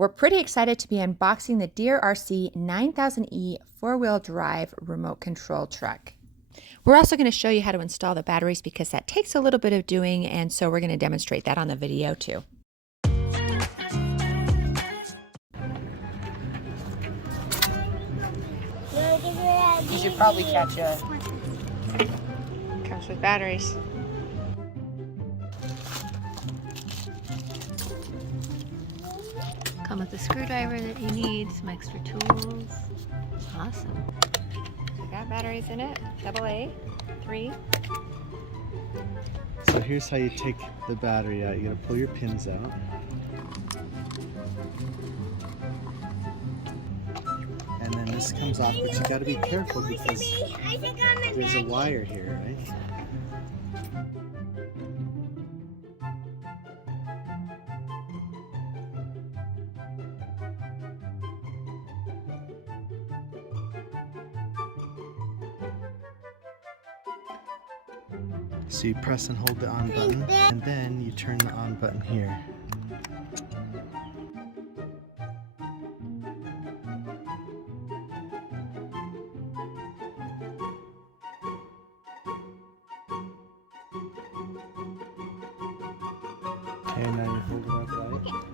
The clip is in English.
We're pretty excited to be unboxing the DEERC 9000E four-wheel drive remote control truck. We're also going to show you how to install the batteries because that takes a little bit of doing, and so we're going to demonstrate that on the video too. You should probably catch it. Comes with batteries. Come with a screwdriver that you need, some extra tools. Awesome. So got batteries in it, AA, 3. So here's how you take the battery out. You gotta pull your pins out. And then this comes off, but you gotta be careful because there's a wire here, right? So you press and hold the on button, and then you turn the on button here. Okay, now you hold it up right.